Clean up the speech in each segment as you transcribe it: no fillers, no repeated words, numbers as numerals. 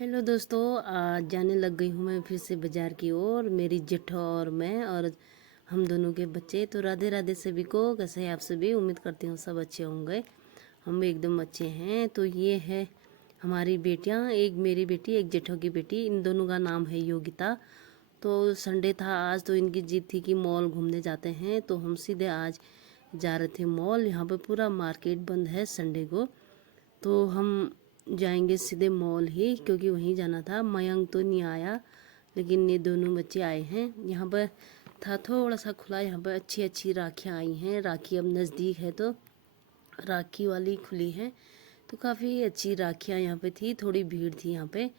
Hello दोस्तों, आज जाने लग गई हूँ मैं फिर से बाज़ार की ओर। मेरी जेठा और मैं और हम दोनों के बच्चे। तो राधे राधे सभी को। कैसे हैं आप सभी? उम्मीद करती हूँ सब अच्छे होंगे। हम भी एकदम अच्छे हैं। तो ये है हमारी बेटियाँ, एक मेरी बेटी एक जेठा की बेटी। इन दोनों का नाम है योगिता। तो संडे था आज, तो इनकी जिद थी कि मॉल घूमने जाते हैं। तो हम सीधे आज जा रहे थे मॉल। यहाँ पर पूरा मार्केट बंद है संडे को। तो हम जाएंगे सीधे मॉल ही, क्योंकि वहीं जाना था। मयंक तो नहीं आया, लेकिन ये दोनों बच्चे आए हैं। यहाँ पर था थोड़ा सा खुला। यहाँ पर अच्छी अच्छी राखियाँ आई हैं। राखी अब नज़दीक है तो राखी वाली खुली है। तो काफ़ी अच्छी राखियाँ यहाँ पे थी। थोड़ी भीड़ थी यहाँ पे।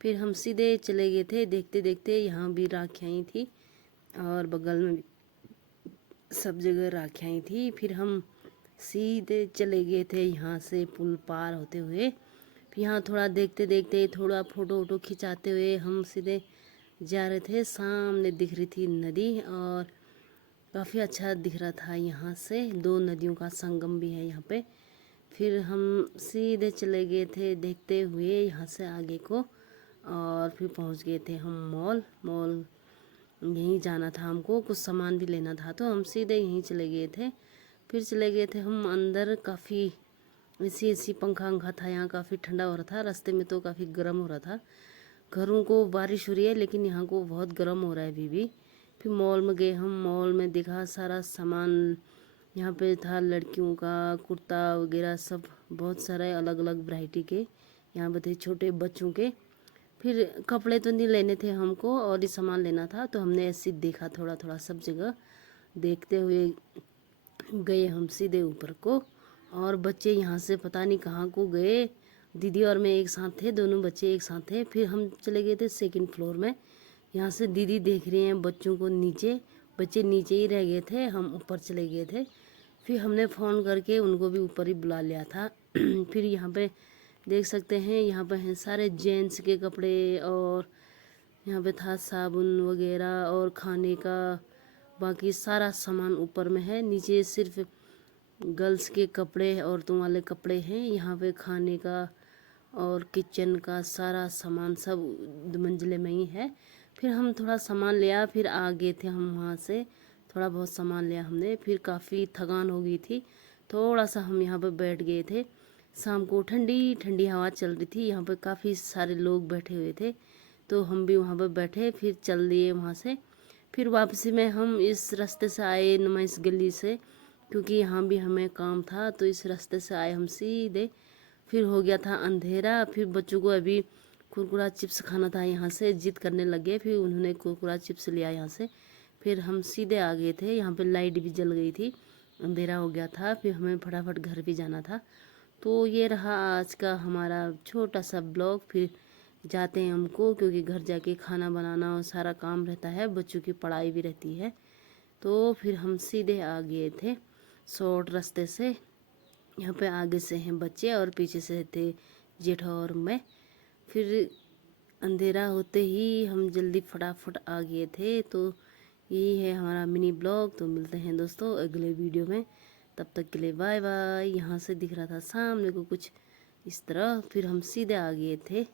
फिर हम सीधे चले गए थे। देखते देखते यहाँ भी राखियाँ ही थी और बगल में भी सब जगह राखियाँ ही थी। फिर हम सीधे चले गए थे यहाँ से पुल पार होते हुए। फिर यहाँ थोड़ा देखते देखते, थोड़ा फ़ोटो वोटो खिंचाते हुए हम सीधे जा रहे थे। सामने दिख रही थी नदी और काफ़ी अच्छा दिख रहा था। यहाँ से दो नदियों का संगम भी है यहाँ पे। फिर हम सीधे चले गए थे देखते हुए यहाँ से आगे को। और फिर पहुँच गए थे हम मॉल। यहीं जाना था हमको, कुछ सामान भी लेना था, तो हम सीधे यहीं चले गए थे। फिर चले गए थे हम अंदर। काफ़ी ऐसी ऐसी पंखा वंखा था यहाँ। काफ़ी ठंडा हो रहा था। रास्ते में तो काफ़ी गर्म हो रहा था। घरों को बारिश हो रही है, लेकिन यहाँ को बहुत गर्म हो रहा है अभी भी। फिर मॉल में गए हम। मॉल में देखा सारा सामान। यहाँ पे था लड़कियों का कुर्ता वगैरह सब, बहुत सारे अलग अलग वैरायटी के यहाँ पे थे, छोटे बच्चों के। फिर कपड़े तो नहीं लेने थे हमको, और ही सामान लेना था। तो हमने ऐसे देखा थोड़ा थोड़ा सब जगह। देखते हुए गए हम सीधे ऊपर को। और बच्चे यहाँ से पता नहीं कहाँ को गए। दीदी और मैं एक साथ थे, दोनों बच्चे एक साथ थे। फिर हम चले गए थे सेकंड फ्लोर में। यहाँ से दीदी देख रहे हैं बच्चों को नीचे। बच्चे नीचे ही रह गए थे, हम ऊपर चले गए थे। फिर हमने फ़ोन करके उनको भी ऊपर ही बुला लिया था। फिर यहाँ पे देख सकते हैं, यहाँ पे हैं सारे जेंट्स के कपड़े। और यहाँ पे था साबुन वगैरह और खाने का। बाकी सारा सामान ऊपर में है। नीचे सिर्फ गर्ल्स के कपड़े, औरतों वाले कपड़े हैं। यहाँ पे खाने का और किचन का सारा सामान सब मंजिले में ही है। फिर हम थोड़ा सामान लिया, फिर आ गए थे हम वहाँ से। थोड़ा बहुत सामान लिया हमने। फिर काफ़ी थकान हो गई थी, थोड़ा सा हम यहाँ पर बैठ गए थे। शाम को ठंडी ठंडी हवा चल रही थी। यहाँ पर काफ़ी सारे लोग बैठे हुए थे, तो हम भी वहाँ पर बैठे। फिर चल दिए वहाँ से। फिर वापसी में हम इस रास्ते से आए, नुमाइश गली से, क्योंकि यहाँ भी हमें काम था। तो इस रास्ते से आए हम सीधे। फिर हो गया था अंधेरा। फिर बच्चों को अभी कुरकुरा चिप्स खाना था, यहाँ से जिद करने लगे। फिर उन्होंने कुरकुरा चिप्स लिया यहाँ से। फिर हम सीधे आ गए थे। यहाँ पे लाइट भी जल गई थी, अंधेरा हो गया था। फिर हमें फटाफट घर भी जाना था। तो ये रहा आज का हमारा छोटा सा ब्लॉग। फिर जाते हैं हमको, क्योंकि घर जाके खाना बनाना और सारा काम रहता है, बच्चों की पढ़ाई भी रहती है। तो फिर हम सीधे आ गए थे शॉर्ट रास्ते से। यहाँ पे आगे से हैं बच्चे और पीछे से थे जेठा और मैं। फिर अंधेरा होते ही हम जल्दी फटाफट आ गए थे। तो यही है हमारा मिनी ब्लॉग। तो मिलते हैं दोस्तों अगले वीडियो में। तब तक के लिए बाय बाय। यहाँ से दिख रहा था सामने को कुछ इस तरह। फिर हम सीधे आ गए थे।